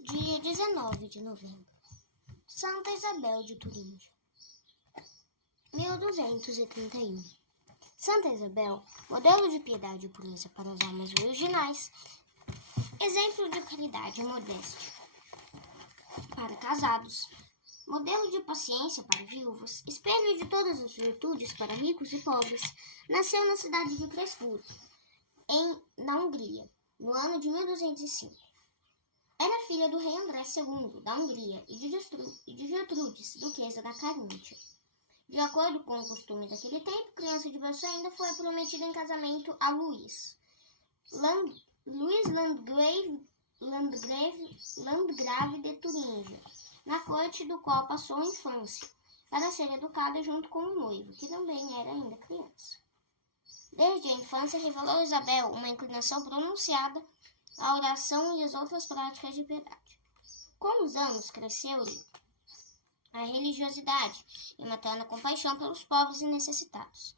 Dia 19 de novembro. Santa Isabel de Turingia. 1231. Santa Isabel, modelo de piedade e pureza para as almas virginais, exemplo de caridade e modéstia para casados, modelo de paciência para viúvas, espelho de todas as virtudes para ricos e pobres, nasceu na cidade de Crespude, na Hungria, no ano de 1205. Era filha do rei André II, da Hungria, e de Gertrudes, duquesa da Caríntia. De acordo com o costume daquele tempo, criança de berço ainda foi prometida em casamento a Luís Landgrave de Turingia, na corte do qual passou a infância, para ser educada junto com o noivo, que também era ainda criança. Desde a infância revelou Isabel uma inclinação pronunciada à oração e às outras práticas de piedade. Com os anos cresceu-lhe a religiosidade e materna compaixão pelos pobres e necessitados.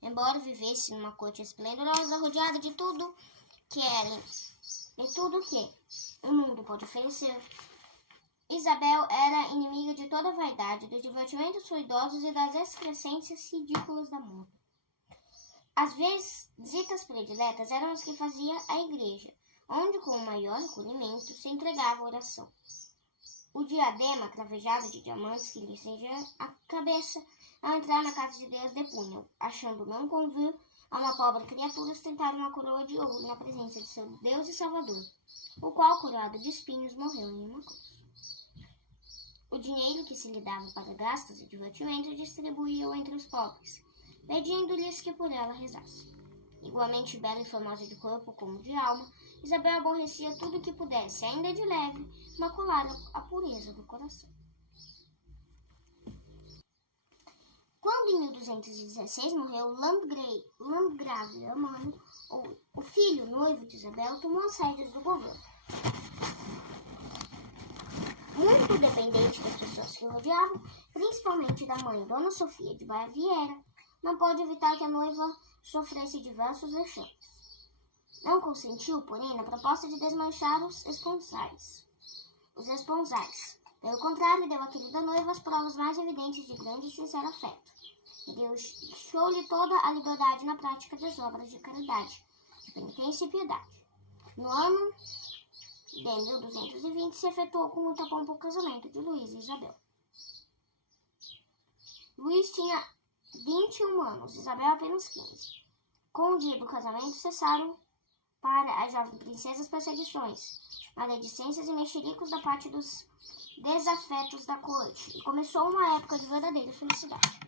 Embora vivesse numa corte esplendorosa, rodeada de tudo que o mundo pode oferecer, Isabel era inimiga de toda a vaidade, dos divertimentos ruidosos e das excrescências ridículas da moda. As visitas prediletas eram as que fazia à igreja, onde com o maior recolhimento se entregava à oração. O diadema cravejado de diamantes que lhe cingia a cabeça ao entrar na casa de Deus depunha, achando não convir a uma pobre criatura ostentar uma coroa de ouro na presença de seu Deus e Salvador, o qual, coroado de espinhos, morreu em uma cruz. O dinheiro que se lhe dava para gastos e divertimentos distribuía-o entre os pobres, pedindo-lhes que por ela rezassem. Igualmente bela e formosa de corpo como de alma, Isabel aborrecia tudo que pudesse, ainda de leve, macular a pureza do coração. Quando em 1216 morreu Landgrave Hermano, o filho noivo de Isabel, tomou as rédeas do governo. Muito dependente das pessoas que o rodeavam, principalmente da mãe Dona Sofia de Baviera, não pôde evitar que a noiva sofresse diversos vexames. Não consentiu, porém, na proposta de desmanchar os esponsais. Pelo contrário, deu à querida noiva as provas mais evidentes de grande e sincero afeto, e deixou-lhe toda a liberdade na prática das obras de caridade, de penitência e piedade. No ano de 1220 se efetuou com muita pompa o casamento de Luís e Isabel. Luís tinha 21 anos, Isabel apenas 15. Com o dia do casamento cessaram para a jovem princesa as perseguições, maledicências e mexericos da parte dos desafetos da corte, e começou uma época de verdadeira felicidade.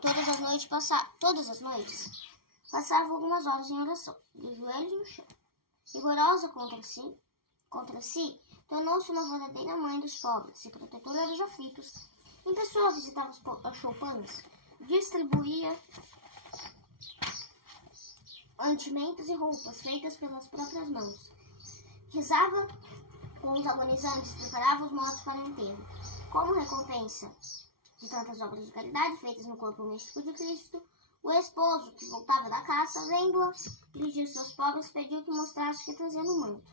Todas as noites passava algumas horas em oração, de joelhos no chão. Rigorosa contra si, tornou-se uma verdadeira mãe dos pobres e protetora dos aflitos. Em pessoa visitava os choupanes, distribuía mantimentos e roupas feitas pelas próprias mãos. Rezava com os agonizantes, preparava os mortos para o enterro. Como recompensa de tantas obras de caridade feitas no corpo místico de Cristo, o esposo, que voltava da caça, vendo-a dirigir seus pobres, pediu que mostrasse que trazia no manto,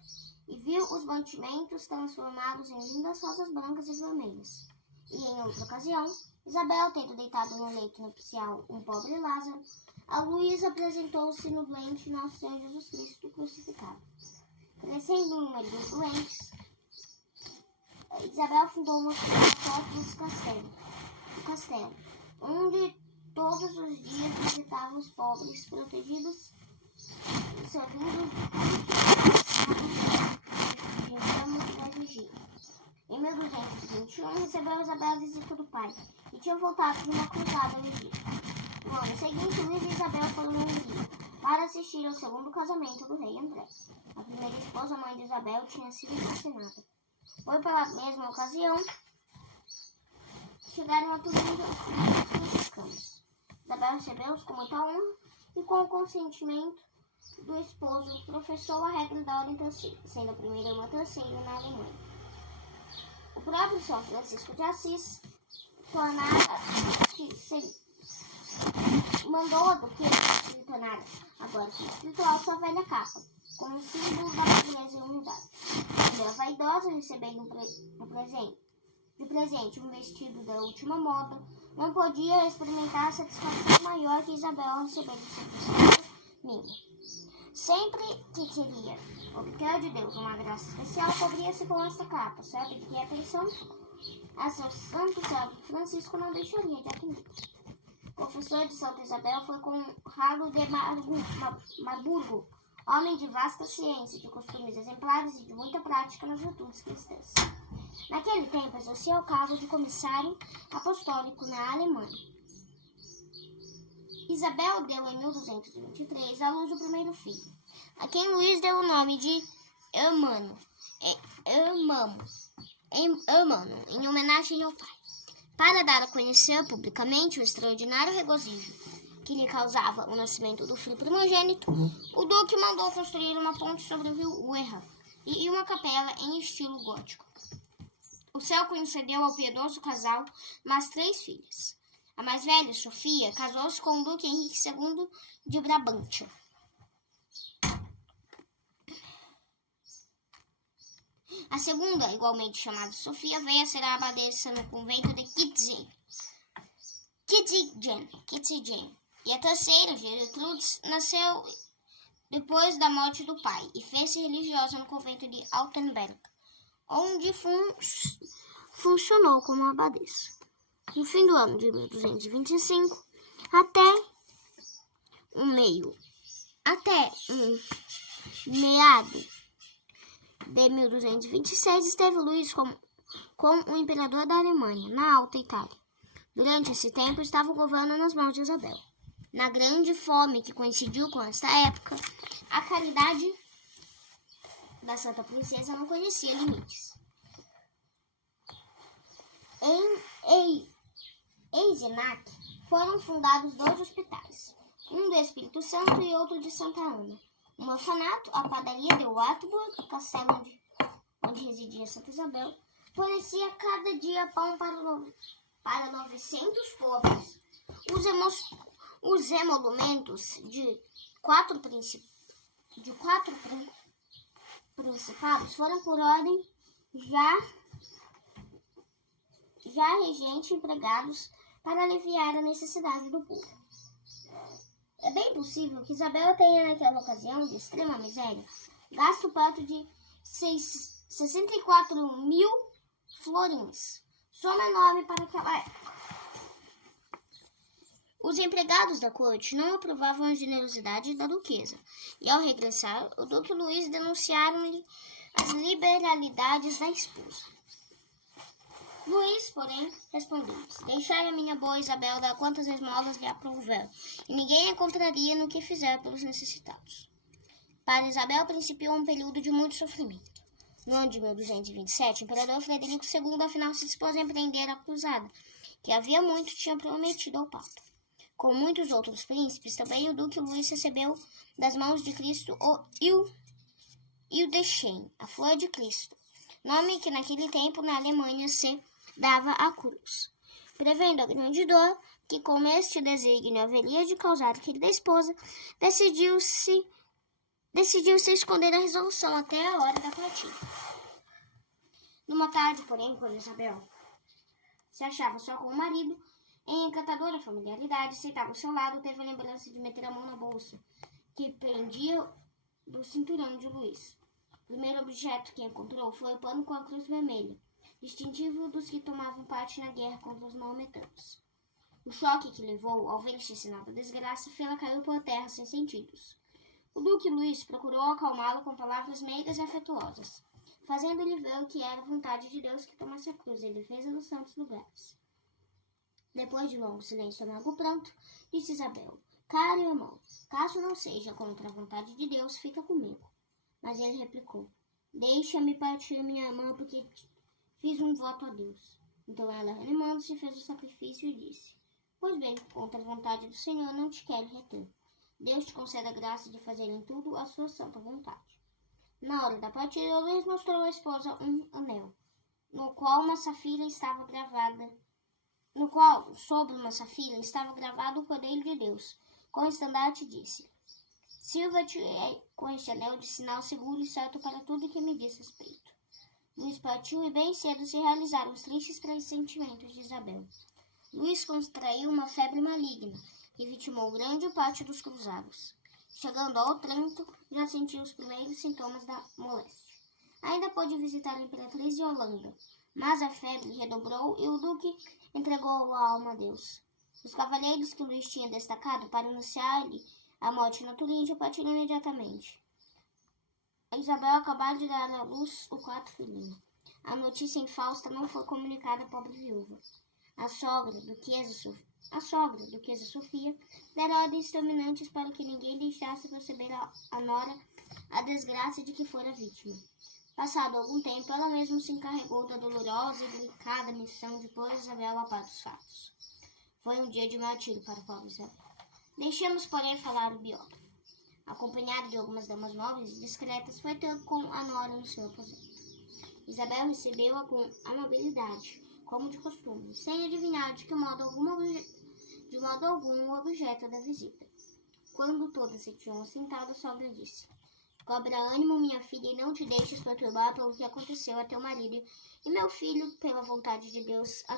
e viu os mantimentos transformados em lindas rosas brancas e vermelhas. E em outra ocasião, Isabel, tendo deitado no leito nupcial um pobre Lázaro, a Luísa apresentou-se no doente Nosso Senhor Jesus Cristo crucificado. Crescendo o número dos doentes, Isabel fundou uma hospital do castelo, onde todos os dias visitava os pobres protegidos, servindo de enfermos da vigia. Em 1221, recebeu Isabel a visita do pai, e tinha voltado de uma cruzada ao Egito. No ano seguinte, Luís e Isabel foram na Hungria para assistir ao segundo casamento do rei André. A primeira esposa, mãe de Isabel, tinha sido assassinada. Foi pela mesma ocasião chegaram a Turingia os franciscanos. Isabel recebeu-os com muita honra e, com o consentimento do esposo, professou a regra da ordem terceira, sendo a primeira uma terceira na Alemanha. O próprio São Francisco de Assis mandou a duquesa se tornar agora espiritual sua velha capa, como símbolo da pureza e humildade. Isabel, vaidosa, recebendo de presente um vestido da última moda, não podia experimentar satisfação maior que Isabel ao receber de seu presente minha. Sempre que queria obter de Deus uma graça especial, cobria-se com esta capa, certo de que a atenção a seu santo servo Francisco não deixaria de atender. O professor de Santa Isabel foi Conrado de Marburgo, homem de vasta ciência, de costumes exemplares e de muita prática nas virtudes cristãs. Naquele tempo, exercia o cargo de comissário apostólico na Alemanha. Isabel deu em 1223 à luz o primeiro filho, a quem Luís deu o nome de Hermano, em homenagem ao pai. Para dar a conhecer publicamente o extraordinário regozijo que lhe causava o nascimento do filho primogênito, o duque mandou construir uma ponte sobre o rio Uerra e uma capela em estilo gótico. O céu concedeu ao piedoso casal mais 3 filhas. A mais velha, Sofia, casou-se com o duque Henrique II de Brabante. A segunda, igualmente chamada Sofia, veio a ser a abadesa no convento de Kitzingen. E a terceira, Gertrudes, nasceu depois da morte do pai e fez-se religiosa no convento de Altenberg, onde funcionou como abadesa. No fim do ano de 1225, até meado de 1226, esteve Luís com o imperador da Alemanha, na Alta Itália. Durante esse tempo, estava o governo nas mãos de Isabel. Na grande fome que coincidiu com esta época, a caridade da Santa Princesa não conhecia limites. Em Eisenach foram fundados 2 hospitais, um do Espírito Santo e outro de Santa Ana, um orfanato, a padaria de Wartburg, o castelo onde residia Santa Isabel, fornecia cada dia pão para 900 pobres. Os emolumentos de 4 principados foram por ordem já regente empregados para aliviar a necessidade do povo. É bem possível que Isabel tenha, naquela ocasião de extrema miséria, gasto perto de 64.000 florins, soma enorme para aquela época. Os empregados da corte não aprovavam a generosidade da duquesa, e ao regressar, o duque Luís denunciaram-lhe as liberalidades da esposa. Luís, porém, respondeu-lhes: deixai a minha boa Isabel dar quantas esmolas lhe aprouver, e ninguém a contraria no que fizer pelos necessitados. Para Isabel principiou um período de muito sofrimento. No ano de 1227, o imperador Frederico II afinal se dispôs a empreender a cruzada, que havia muito tinha prometido ao Papa. Com muitos outros príncipes, também o duque Luís recebeu das mãos de Cristo o Hildesheim, a flor de Cristo, nome que naquele tempo na Alemanha se dava à cruz. Prevendo a grande dor que com este desígnio haveria de causar a querida esposa, decidiu-se esconder a resolução até a hora da partida. Numa tarde, porém, quando Isabel se achava só com o marido, em encantadora familiaridade, sentado ao seu lado, teve a lembrança de meter a mão na bolsa, que pendia do cinturão de Luís. O primeiro objeto que encontrou foi o pano com a cruz vermelha, distintivo dos que tomavam parte na guerra contra os maometanos. O choque que levou ao ver este sinal da desgraça fê-la cair por terra sem sentidos. O duque Luís procurou acalmá-lo com palavras meigas e afetuosas, fazendo-lhe ver que era vontade de Deus que tomasse a cruz em defesa dos santos lugares. Depois de longo silêncio amargo pranto, disse Isabel: caro irmão, caso não seja contra a vontade de Deus, fica comigo. Mas ele replicou: deixa-me partir minha irmã, porque fiz um voto a Deus. Então ela, reanimando-se, fez o sacrifício e disse: pois bem, contra a vontade do Senhor não te quero reter. Deus te conceda a graça de fazer em tudo a sua santa vontade. Na hora da partida, Luís mostrou à esposa um anel, sobre uma safira, estava gravado o Cordeiro de Deus. Com o estandarte disse: sirva-te com este anel de sinal seguro e certo para tudo que me diz respeito. Luís partiu e bem cedo se realizaram os tristes pressentimentos de Isabel. Luís contraiu uma febre maligna e vitimou grande parte dos cruzados. Chegando a Otranto, já sentiu os primeiros sintomas da moléstia. Ainda pôde visitar a imperatriz de Holanda, mas a febre redobrou e o duque entregou a alma a Deus. Os cavalheiros que Luís tinha destacado para anunciar-lhe a morte na Turíndia partiram imediatamente. A Isabel acabara de dar à luz o quarto filhinho. A notícia infausta não foi comunicada à pobre viúva. A sogra, duquesa Sofia, dera ordens terminantes para que ninguém deixasse perceber a nora a desgraça de que fora vítima. Passado algum tempo, ela mesma se encarregou da dolorosa e delicada missão de pôr Isabel a par dos fatos. Foi um dia de martírio para a pobre Isabel. Deixemos, porém, falar o biógrafo. Acompanhado de algumas damas nobres e discretas, foi ter com a nora no seu aposento. Isabel recebeu-a com amabilidade, como de costume, sem adivinhar de modo algum o objeto da visita. Quando todas se tinham assentado, a sogra disse: Cobra ânimo, minha filha, e não te deixes perturbar pelo que aconteceu a teu marido e meu filho, pela vontade de Deus, a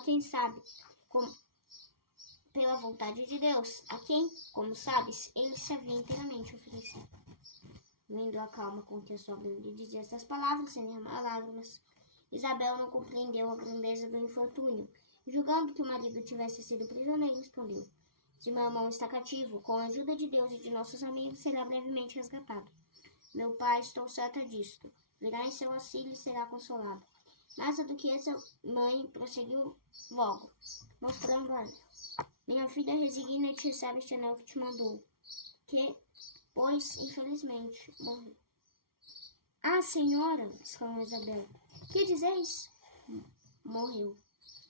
quem, como sabes, ele se havia inteiramente oferecido. Vendo a calma com que a sogra lhe dizia estas palavras, sem derramar lágrimas, Isabel não compreendeu a grandeza do infortúnio, e julgando que o marido tivesse sido prisioneiro, respondeu: Se meu irmão está cativo, com a ajuda de Deus e de nossos amigos, será brevemente resgatado. Meu pai, estou certa disto, virá em seu auxílio e será consolado. Mas a duquesa mãe prosseguiu logo, mostrando a ele: Minha filha, resigna-te e recebe este anel que te mandou, que, pois, infelizmente, morreu. Ah, senhora, exclamou Isabel, que dizeis? Morreu,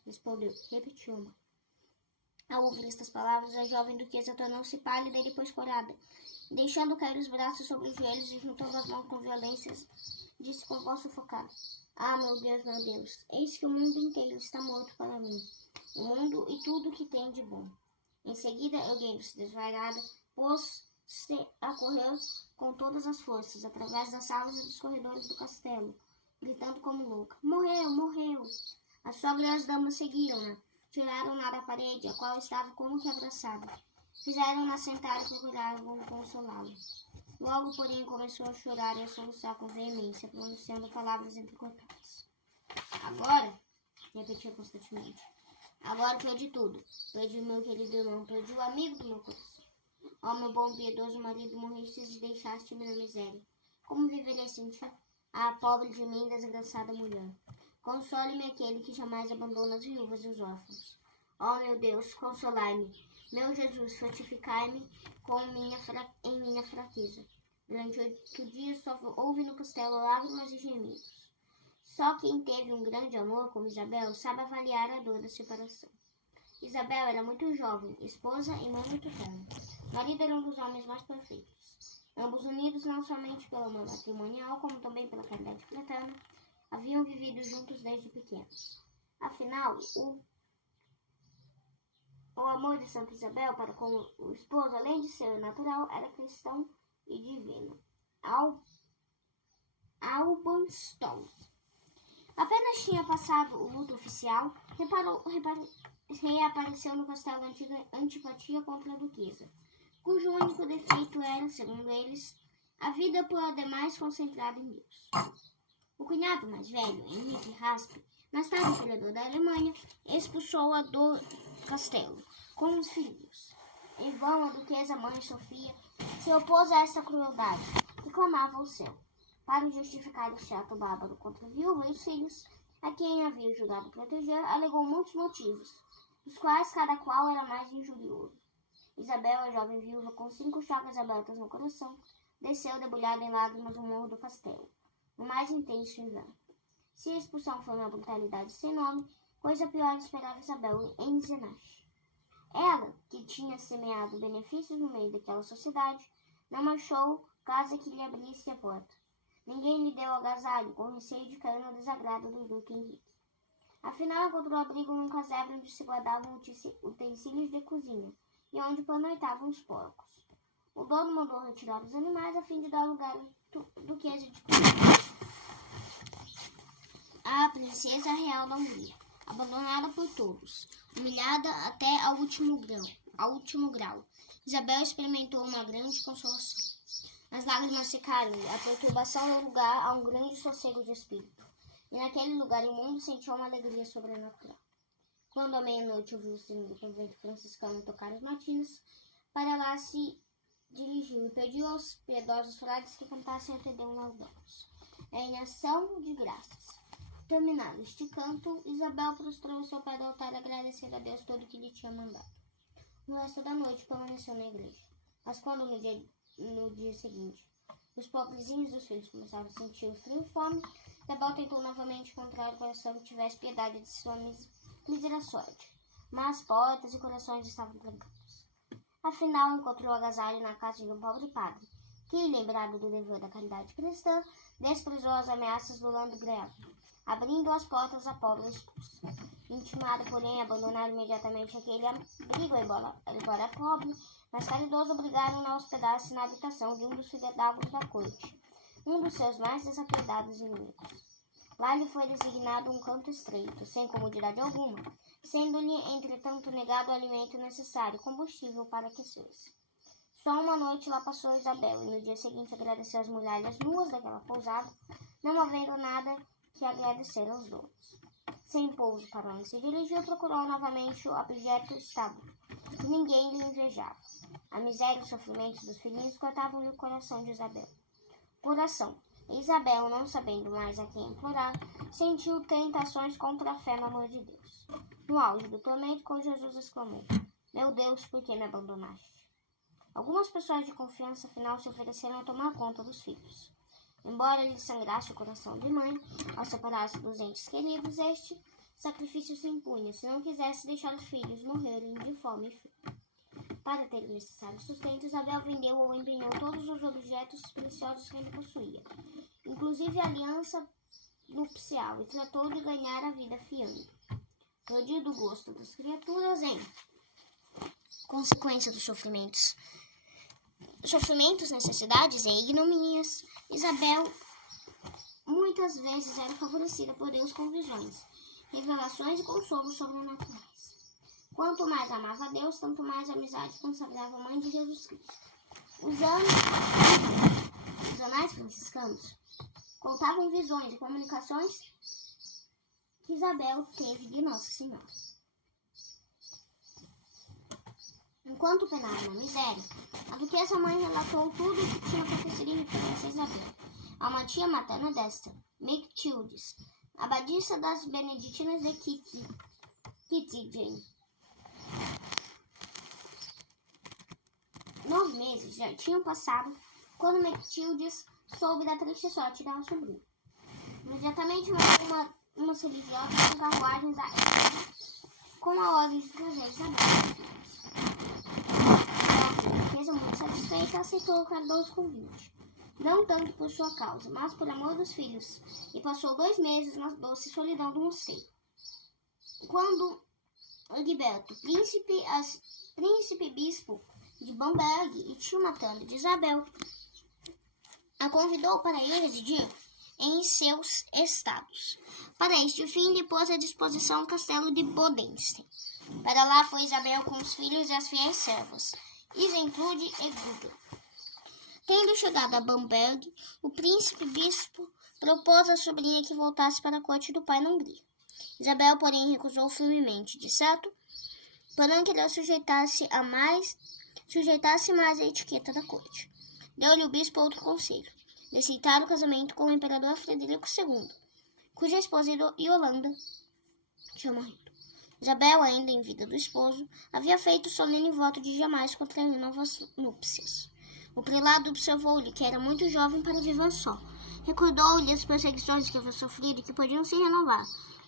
respondeu, repetiu-me. Ao ouvir estas palavras, a jovem duquesa tornou-se pálida e depois corada. Deixando cair os braços sobre os joelhos e juntando as mãos com violência, disse com voz sufocada: Ah, meu Deus, eis que o mundo inteiro está morto para mim, o mundo e tudo o que tem de bom. Em seguida, erguendo-se desvairada, pôs-se a correr com todas as forças, através das salas e dos corredores do castelo, gritando como louca: Morreu, morreu! A sogra e as damas seguiram-na, tiraram-na da parede, a qual estava como que abraçada. Fizeram-na sentar e procuraram consolá-la. Logo, porém, começou a chorar e a soluçar com veemência, pronunciando palavras entrecortadas. Agora, repetia constantemente, agora perdi tudo. Perdi o meu querido irmão, perdi o amigo do meu coração. Ó, meu bom piedoso marido, morreste e deixaste-me na miséria. Como viverei sem ti? Ah, pobre de mim, desgraçada mulher. Console-me aquele que jamais abandona as viúvas e os órfãos. Ó, meu Deus, consolai-me. Meu Jesus, fortificai-me em minha fraqueza. Durante 8 dias só houve no castelo lágrimas e gemidos. Só quem teve um grande amor como Isabel sabe avaliar a dor da separação. Isabel era muito jovem, esposa e mãe muito terna. O marido era um dos homens mais perfeitos. Ambos unidos não somente pelo amor matrimonial, como também pela caridade fraterna, haviam vivido juntos desde pequenos. Afinal, o amor de Santa Isabel para com o esposo, além de ser natural, era cristão e divino. Albanstone. Apenas tinha passado o luto oficial, reapareceu no castelo a antiga antipatia contra a duquesa, cujo único defeito era, segundo eles, a vida por demais concentrada em Deus. O cunhado mais velho, Henrique Raspe, mais tarde imperador da Alemanha, expulsou-a do castelo com os filhos. Em vão, a duquesa mãe Sofia se opôs a esta crueldade e clamava ao céu. Para justificar este ato bárbaro contra a viúva e os filhos, a quem havia jurado proteger, alegou muitos motivos, dos quais cada qual era mais injurioso. Isabel, a jovem viúva, com 5 chagas abertas no coração, desceu debulhada em lágrimas o morro do castelo, no mais intenso inverno. Se a expulsão foi uma brutalidade sem nome, coisa pior esperava Isabel em Zenache. Ela, que tinha semeado benefícios no meio daquela sociedade, não achou casa que lhe abrisse a porta. Ninguém lhe deu agasalho, com receio de cair no desagrado do duque Henrique. Afinal, encontrou abrigo num casebre onde se guardavam utensílios de cozinha e onde pernoitavam os porcos. O dono mandou retirar os animais a fim de dar lugar à duquesa de cozinha. a princesa real da Hungria, abandonada por todos, humilhada até ao último grau. Isabel experimentou uma grande consolação. As lágrimas secaram e a perturbação deu lugar a um grande sossego de espírito. E naquele lugar o mundo sentiu uma alegria sobrenatural. Quando à meia-noite ouviu o sino do convento franciscano tocar as matinas, para lá se dirigiu e pediu aos piedosos frades que cantassem até Deus Laudamus, em ação de graças. Terminado este canto, Isabel prostrou-se ao pé do altar agradecendo a Deus tudo o que lhe tinha mandado. No resto da noite permaneceu na igreja. Mas quando no dia seguinte os pobrezinhos dos filhos começaram a sentir o frio e fome, Isabel tentou novamente encontrar o coração que tivesse piedade de sua mísera sorte. Mas portas e corações estavam trancados. Afinal, encontrou agasalho na casa de um pobre padre, que, lembrado do dever da caridade cristã, desprezou as ameaças do landgrave, abrindo as portas à pobre expulsa. Intimado, porém, a abandonar imediatamente aquele abrigo, embora pobre, mas caridoso, obrigaram-no a hospedar-se na habitação de um dos fidedigos da corte, um dos seus mais desapiedados inimigos. Lá lhe foi designado um canto estreito, sem comodidade alguma, sendo-lhe, entretanto, negado o alimento necessário, combustível para aquecer-se. Só uma noite lá passou Isabel, e no dia seguinte agradeceu as muralhas nuas daquela pousada, não havendo nada que agradecer aos donos. Sem pouso para onde se dirigiu, procurou novamente o objeto estável. Ninguém lhe invejava. A miséria e os sofrimentos dos filhinhos cortavam-lhe o coração de Isabel. Por ação, Isabel, não sabendo mais a quem implorar, sentiu tentações contra a fé no amor de Deus. No auge do tormento, com Jesus exclamou: Meu Deus, por que me abandonaste? Algumas pessoas de confiança afinal se ofereceram a tomar conta dos filhos. Embora lhe sangrasse o coração de mãe, ao separar-se dos entes queridos, este sacrifício se impunha, se não quisesse deixar os filhos morrerem de fome e frio. Para ter o necessário sustento, Isabel vendeu ou empenhou todos os objetos preciosos que ele possuía, inclusive a aliança nupcial, e tratou de ganhar a vida fiando. Perdido o gosto das criaturas em consequência dos sofrimentos, necessidades e ignomínias, Isabel muitas vezes era favorecida por Deus com visões, revelações e consolos sobrenaturais. Quanto mais amava a Deus, tanto mais amizade consagrava a mãe de Jesus Cristo. Os anais franciscanos contavam visões e comunicações que Isabel teve de Nossa Senhora. Enquanto penava na miséria, a duquesa mãe relatou tudo o que tinha acontecido em referência a Isabel, a uma tia materna desta, Mechtildes, abadissa das beneditinas de Kittingen. 9 meses já tinham passado quando Mechtildes soube da triste sorte da sobrinha. Imediatamente mandou umas religiosas com carruagens a ela, com a ordem de trazer Isabel. A duquesa, muito satisfeita, aceitou o caridoso convite, não tanto por sua causa, mas por amor dos filhos, e passou 2 meses na doce solidão do mosteiro. Quando Egberto, príncipe bispo de Bamberg e tio materno de Isabel, a convidou para ir residir em seus estados. Para este fim, lhe pôs à disposição o castelo de Bodenstein. Para lá foi Isabel com os filhos e as fiéis servas, Isentrude e Guda. Tendo chegado a Bamberg, o príncipe bispo propôs à sobrinha que voltasse para a corte do pai na Hungria. Isabel, porém, recusou firmemente, de certo, para que ela sujeitasse mais a etiqueta da corte. Deu-lhe o bispo outro conselho: de aceitar o casamento com o imperador Frederico II, cuja esposa Yolanda tinha morrido. Isabel, ainda em vida do esposo, havia feito solene voto de jamais contrair novas núpcias. O prelado observou-lhe que era muito jovem para viver só. Recordou-lhe as perseguições que havia sofrido e que podiam se renovar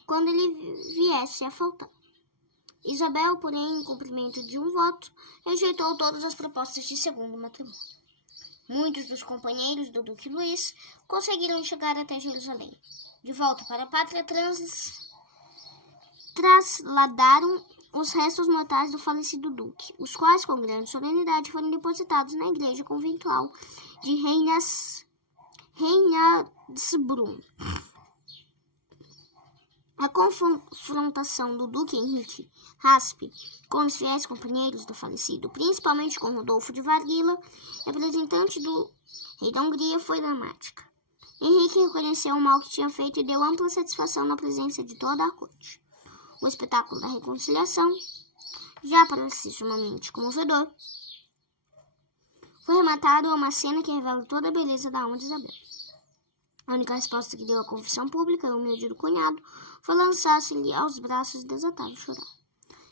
quando ele viesse a faltar. Isabel, porém, em cumprimento de um voto, rejeitou todas as propostas de segundo matrimônio. Muitos dos companheiros do Duque Luís conseguiram chegar até Jerusalém. De volta para a pátria, trasladaram os restos mortais do falecido duque, os quais, com grande solenidade, foram depositados na igreja conventual de Reinhardtsbrunn. A confrontação do duque Henrique Raspe com os fiéis companheiros do falecido, principalmente com Rodolfo de Varguila, representante do rei da Hungria, foi dramática. Henrique reconheceu o mal que tinha feito e deu ampla satisfação na presença de toda a corte. O espetáculo da reconciliação, já para si sumamente comovedor, foi rematado a uma cena que revela toda a beleza da alma de Isabel. A única resposta que deu à confissão pública, o humilde do cunhado, foi lançar-se-lhe aos braços e desatar a chorar.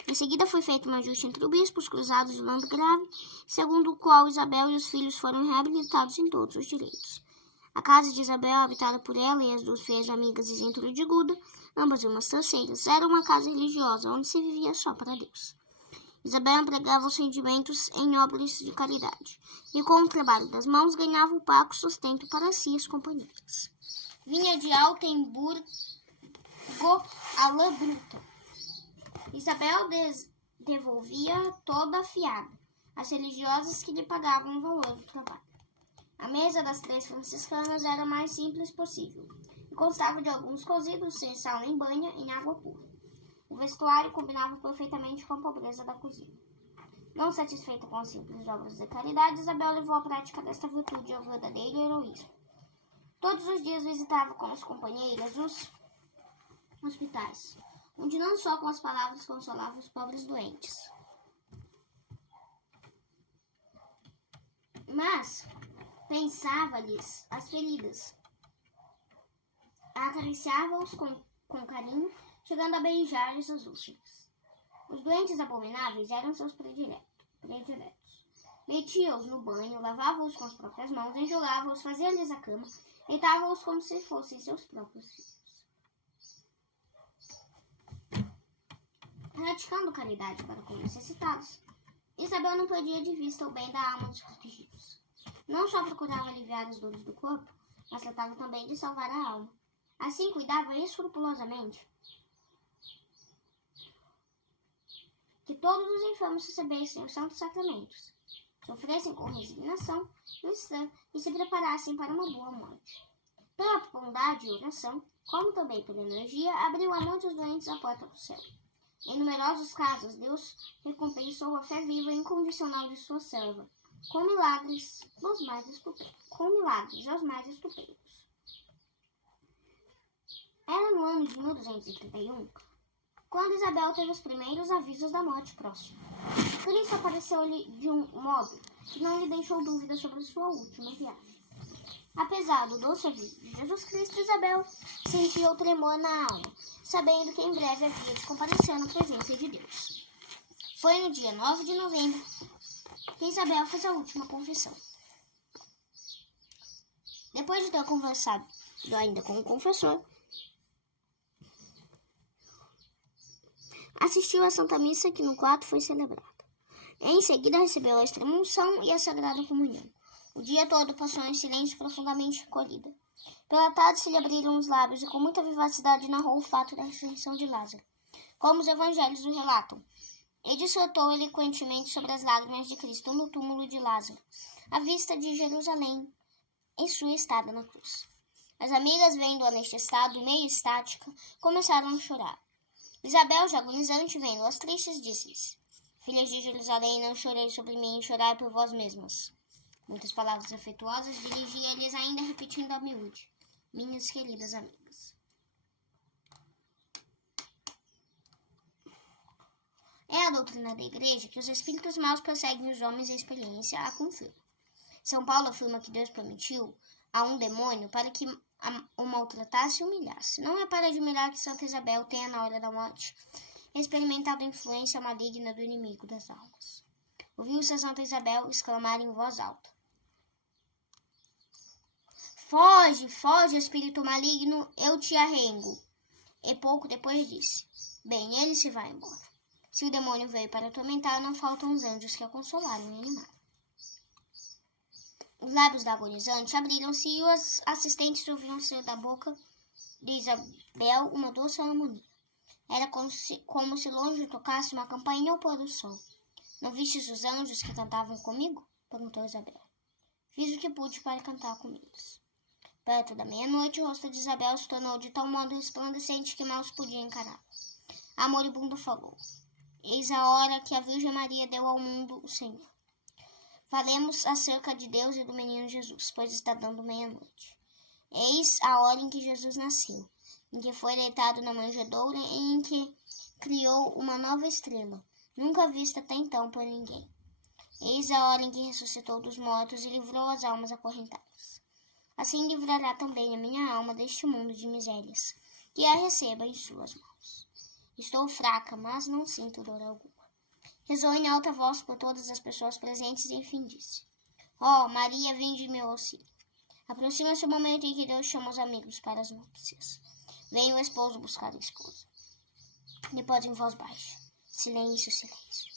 Em seguida foi feito um ajuste entre bispos cruzados de Landgrave, segundo o qual Isabel e os filhos foram reabilitados em todos os direitos. A casa de Isabel, habitada por ela e as duas fiéis amigas Isentro de Guda, ambas irmãs terceiras, era uma casa religiosa onde se vivia só para Deus. Isabel empregava os rendimentos em obras de caridade, e com o trabalho das mãos ganhava o pago sustento para si e as companheiras. Vinha de Altenburgo a lã bruta. Isabel devolvia toda a fiada às religiosas que lhe pagavam o valor do trabalho. A mesa das 3 franciscanas era a mais simples possível e constava de alguns cozidos sem sal nem banha em água pura. O vestuário combinava perfeitamente com a pobreza da cozinha. Não satisfeita com as simples obras de caridade, Isabel levou à prática desta virtude ao verdadeiro heroísmo. Todos os dias visitava com as companheiras os hospitais, onde não só com as palavras consolava os pobres doentes, mas pensava-lhes as feridas, acariciava-os com carinho, chegando a beijar-lhes as úlceras. Os doentes abomináveis eram seus prediletos. Metia-os no banho, lavava-os com as próprias mãos, enjogava-os, fazia-lhes a cama, deitava-os como se fossem seus próprios filhos. Praticando caridade para com necessitados, Isabel não perdia de vista o bem da alma dos protegidos. Não só procurava aliviar as dores do corpo, mas tratava também de salvar a alma. Assim, cuidava escrupulosamente que todos os enfermos recebessem os santos sacramentos, sofressem com resignação e se preparassem para uma boa morte. Pela bondade e oração, como também pela energia, abriu a muitos doentes a porta do céu. Em numerosos casos, Deus recompensou a fé viva e incondicional de sua serva, com milagres aos mais estupendos. Era no ano de 1231, quando Isabel teve os primeiros avisos da morte próxima. Cristo apareceu-lhe de um modo que não lhe deixou dúvida sobre sua última viagem. Apesar do doce aviso de Jesus Cristo, Isabel sentia o tremor na alma, sabendo que em breve havia de comparecer na presença de Deus. Foi no dia 9 de novembro que Isabel fez a última confissão. Depois de ter conversado ainda com o confessor, assistiu à Santa Missa que no quarto foi celebrada. Em seguida recebeu a extrema-unção e a Sagrada Comunhão. O dia todo passou em silêncio profundamente recolhida. Pela tarde se lhe abriram os lábios e com muita vivacidade narrou o fato da ressurreição de Lázaro, como os evangelhos o relatam, e dissertou eloquentemente sobre as lágrimas de Cristo no túmulo de Lázaro, à vista de Jerusalém, em sua estada na cruz. As amigas, vendo-a neste estado, meio estática, começaram a chorar. Isabel, já agonizante, vendo-as tristes, disse-lhes: Filhas de Jerusalém, não chorei sobre mim, chorai por vós mesmas. Muitas palavras afetuosas dirigia-lhes, ainda repetindo a miúde: minhas queridas amigas. É a doutrina da Igreja que os espíritos maus perseguem os homens e a experiência a confirma. São Paulo afirma que Deus permitiu a um demônio para que o maltratasse e humilhasse. Não é para admirar que Santa Isabel tenha, na hora da morte, experimentado a influência maligna do inimigo das almas. Ouviu-se a Santa Isabel exclamar em voz alta: Foge, foge, espírito maligno, eu te arrengo. E pouco depois disse: Bem, ele se vai embora. Se o demônio veio para atormentar, não faltam os anjos que a consolaram e animaram. Os lábios da agonizante abriram-se e os assistentes ouviram sair da boca de Isabel uma doce harmonia. Era como se longe tocasse uma campainha ao pôr do sol. Não vistes os anjos que cantavam comigo? Perguntou Isabel. Fiz o que pude para cantar com eles. Perto da meia-noite, o rosto de Isabel se tornou de tal modo resplandecente que mal se podia encarar. A moribunda falou: Eis a hora que a Virgem Maria deu ao mundo o Senhor. Falemos acerca de Deus e do menino Jesus, pois está dando meia-noite. Eis a hora em que Jesus nasceu, em que foi deitado na manjedoura e em que criou uma nova estrela, nunca vista até então por ninguém. Eis a hora em que ressuscitou dos mortos e livrou as almas acorrentadas. Assim livrará também a minha alma deste mundo de misérias, que a receba em suas mãos. Estou fraca, mas não sinto dor alguma. Rezou em alta voz por todas as pessoas presentes e enfim disse: Ó, Maria, vinde meu auxílio. Aproxima-se o momento em que Deus chama os amigos para as núpcias. Vem o esposo buscar a esposa. Depois em voz baixa: Silêncio, silêncio.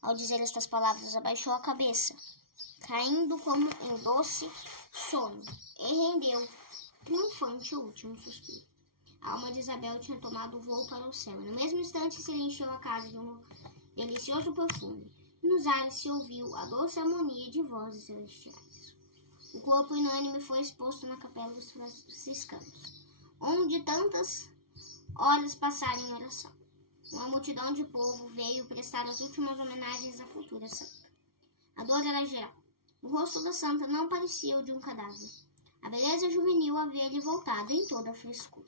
Ao dizer estas palavras, abaixou a cabeça, caindo como em doce sono, e rendeu triunfante o último suspiro. A alma de Isabel tinha tomado voo para o céu, e no mesmo instante se encheu a casa de um delicioso perfume, e nos ares se ouviu a doce harmonia de vozes celestiais. O corpo inânime foi exposto na capela dos franciscanos, onde tantas horas passaram em oração. Uma multidão de povo veio prestar as últimas homenagens à futura santa. A dor era geral. O rosto da santa não parecia o de um cadáver. A beleza juvenil havia-lhe voltado em toda a frescura.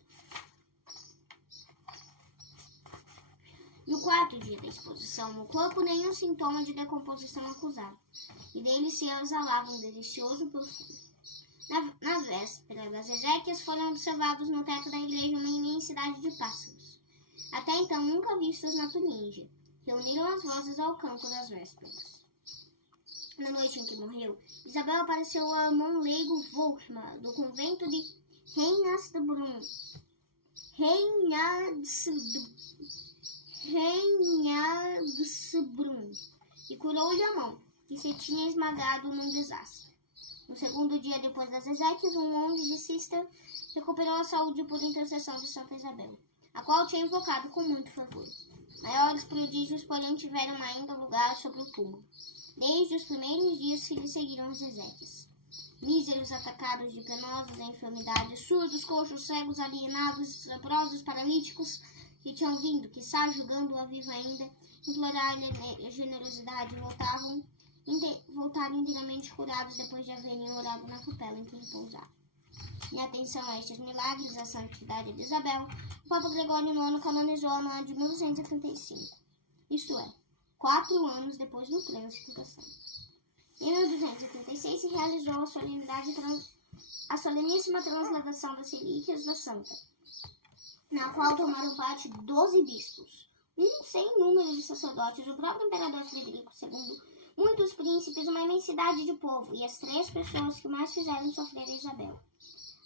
No quarto dia da exposição, no corpo nenhum sintoma de decomposição acusava, e dele se exalava um delicioso perfume. Na véspera das exéquias foram observados no teto da igreja uma imensidade de pássaros, até então nunca vistos na Turíngia, reuniram as vozes ao canto das vésperas. Na noite em que morreu, Isabel apareceu ao irmão leigo Volkmar, do convento de Reinhardtsbrunn, e curou-lhe a mão, que se tinha esmagado num desastre. No segundo dia depois das exéquias, um monge de Cister recuperou a saúde por intercessão de Santa Isabel, a qual tinha invocado com muito fervor. Maiores prodígios, porém, tiveram ainda lugar sobre o túmulo, desde os primeiros dias que lhe seguiram as exéquias. Míseros atacados de penosos enfermidades, surdos, coxos, cegos, alienados, leprosos, paralíticos, que tinham vindo, quiçá julgando-a viva ainda, implorar-lhe a generosidade, voltaram inteiramente curados depois de haverem orado na capela em que repousaram. Em atenção a estes milagres da santidade de Isabel, o Papa Gregório IX canonizou-a no ano de 1235, isto é, 4 anos depois do trânsito da santa. Em 1236 se realizou a soleníssima transladação das relíquias da santa, na qual tomaram parte 12 bispos, um sem número de sacerdotes, o próprio imperador Frederico II, muitos príncipes, uma imensidade de povo, e as 3 pessoas que mais fizeram sofrer a Isabel: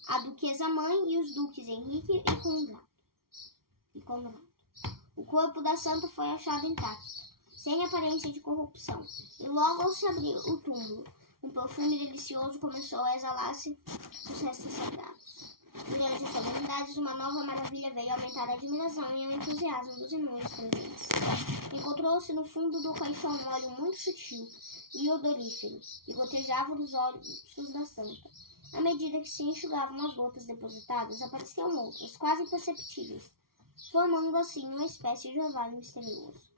a duquesa mãe e os duques Henrique e Conrado. O corpo da santa foi achado intacto, sem aparência de corrupção, e logo ao se abrir o túmulo, um perfume delicioso começou a exalar-se dos restos sagrados. Durante as solenidades, uma nova maravilha veio aumentar a admiração e o entusiasmo dos inúmeros presentes. Encontrou-se no fundo do caixão um óleo muito sutil e odorífero, que gotejava dos olhos da santa. À medida que se enxugavam as gotas depositadas, apareciam outras, quase imperceptíveis, formando assim uma espécie de orvalho misterioso.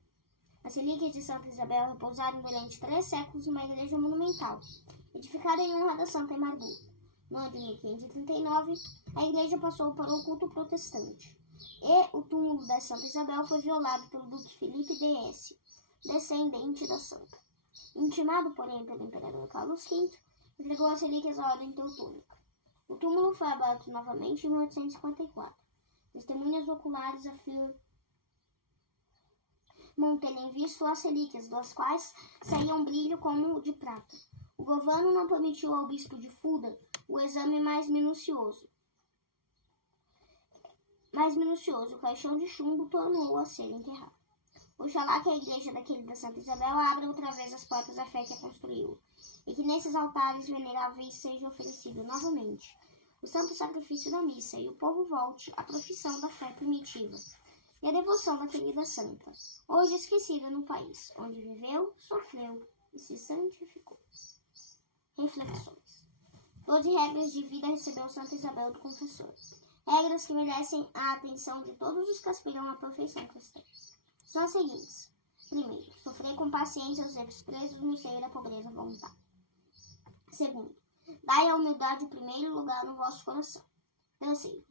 As relíquias de Santa Isabel repousaram durante 3 séculos numa igreja monumental, edificada em honra da santa em Marburgo. No ano de 1539, a igreja passou para o culto protestante, e o túmulo da Santa Isabel foi violado pelo duque Felipe de Hesse, descendente da santa. Intimado, porém, pelo imperador Carlos V, entregou as relíquias à ordem teutônica. O túmulo foi aberto novamente em 1854. Testemunhas oculares afirmam terem visto as relíquias, das quais saía um brilho como de prata. O governo não permitiu ao bispo de Fulda o exame mais minucioso. O caixão de chumbo tornou a ser enterrado. Oxalá que a igreja daquele da Santa Isabel abra outra vez as portas à fé que a construiu, e que nesses altares veneráveis seja oferecido novamente o santo sacrifício da missa, e o povo volte à profissão da fé primitiva e à devoção da querida santa, hoje esquecida no país, onde viveu, sofreu e se santificou. Reflexões. 12 regras de vida recebeu Santa Isabel do Confessor. Regras que merecem a atenção de todos os que aspiram à perfeição cristã. São as seguintes. Primeiro, sofrer com paciência os despreços no seio da pobreza voluntária. Segundo, dai a humildade o primeiro lugar no vosso coração. Terceiro,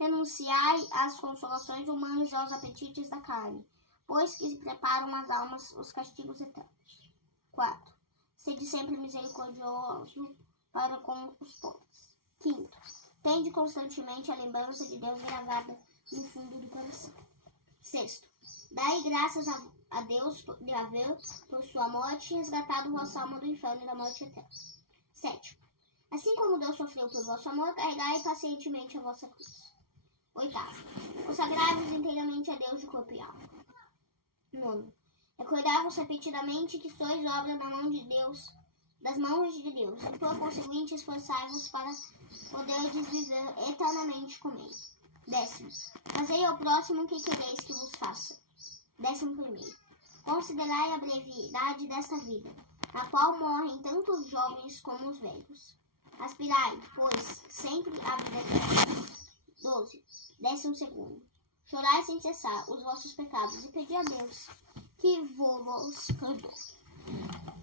renunciai às consolações humanas e aos apetites da carne, pois que se preparam às almas os castigos eternos. 4. Sede sempre misericordioso para com os pobres. 5. Tende constantemente a lembrança de Deus gravada no fundo do coração. 6. Dai graças a Deus de haver, por sua morte, resgatado vossa alma do inferno e da morte eterna. 7. Assim como Deus sofreu por vosso amor, carregai pacientemente a vossa cruz. 8. Consagrai-vos inteiramente a Deus de corpo e alma. 9. Recordai-vos repetidamente que sois obra das mãos de Deus, e por conseguinte esforçai-vos para poderdes viver eternamente com ele. 10. Fazei ao próximo o que quereis que vos faça. 11. Considerai a brevidade desta vida, na qual morrem tanto os jovens como os velhos. Aspirai, pois, sempre à vida eterna. 12. 12. Chorai sem cessar os vossos pecados e pedi a Deus que vos perdoe.